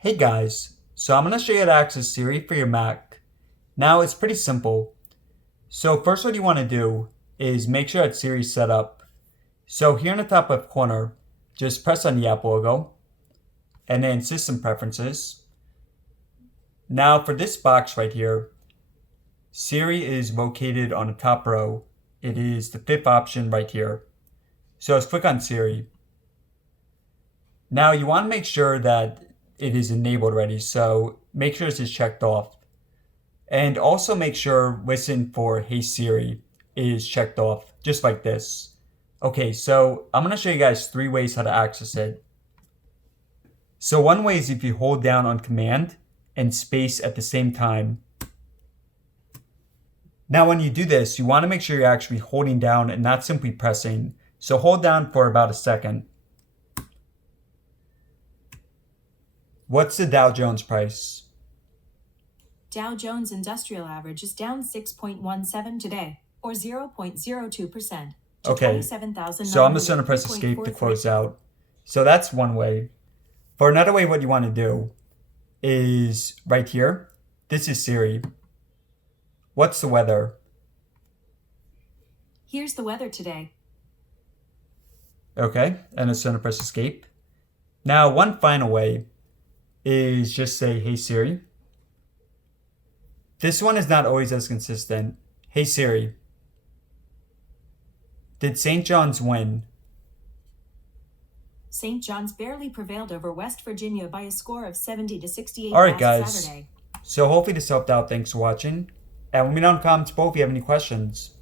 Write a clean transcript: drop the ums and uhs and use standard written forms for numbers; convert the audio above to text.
Hey guys, so I'm going to show you how to access Siri for your Mac. Now it's pretty simple. So first what you want to do is make sure that Siri's set up. So here in the top left corner, just press on the app logo and then System Preferences. Now for this box right here, Siri is located on the top row. It is the fifth option right here. So let's click on Siri. Now you want to make sure that it is enabled already, so make sure this is checked off. And also make sure Listen for Hey Siri is checked off, just like this. Okay, so I'm going to show you guys 3 ways how to access it. So one way is if you hold down on Command and space at the same time. Now when you do this, you want to make sure you're actually holding down and not simply pressing. So hold down for about a second. What's the Dow Jones price? Dow Jones Industrial Average is down 6.17 today, or 0.02%. Okay, so I'm just going to press Escape to close out. So that's one way. For another way, what you want to do is right here. This is Siri. What's the weather? Here's the weather today. Okay, and it's going to press Escape. Now, one final way is just say, Hey Siri. This one is not always as consistent. Hey Siri. Did St. John's win? St. John's barely prevailed over West Virginia by a score of 70 to 68 Alright last guys, Saturday. so hopefully this helped out. Thanks for watching. And let me know in the comments below if you have any questions.